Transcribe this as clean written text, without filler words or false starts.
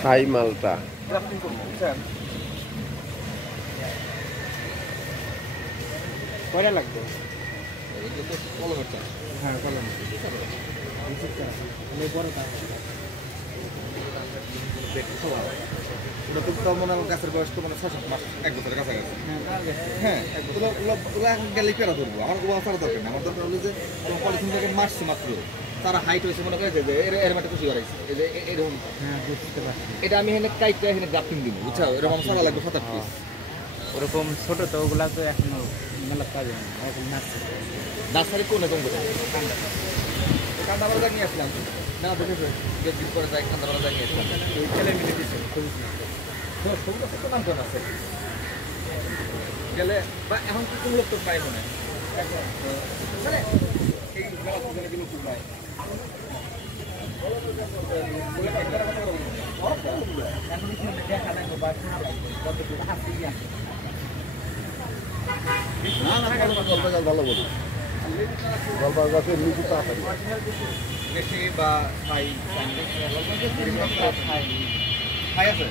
থাই মালটা কয়টা লাগবে? হ্যাঁ কলম ওটা তো মনে হয় গাছের বয়স তো মানে ৬-৭ মাস ১ বছরের কাছাকাছি। হ্যাঁ ওগুলো গেলে পেরা ধরবো। আমার ওগুলো ছাড়া দরকার নেই। আমার দরকার হলো যে পলিথিন থেকে মারছে মাত্র তারা হাইট হয়েছে মনে করে যে এরকম একটা খুশি বাড়াইছে এই যে এরকম। হ্যাঁ বুঝতে পারছি। এটা আমি এখানে কাইটটা এখানে গ্রাফটিং দিব বুঝছো এরকম সারা লাগবে ৭-৮ পিস। ওরকম ছোট তো ওগুলা তো এখনো মেলা পাবে না এখন নার্সারি কোন এরকম করে কান্দাবাড়া জানিয়ে আসলাম না দেখেছো গেট করে যাই কান্দাবাড়া জানিয়ে আসলাম ওই ছেলে মিলে দিচ্ছে সবুজ আছে তো নামকন আছে গেলে বা এখন কি কোনো লোক তো পাই মনে মানে এই বেলা সিজনে কিন্তু খুব পাই এখন দেখা লাগবে বা শোনা লাগবে কতটুকু হাসি গিয়া না না ভালো বলি গল্প গাছের নিচু তাড়াতাড়ি বেশি বা হাই হাই আছে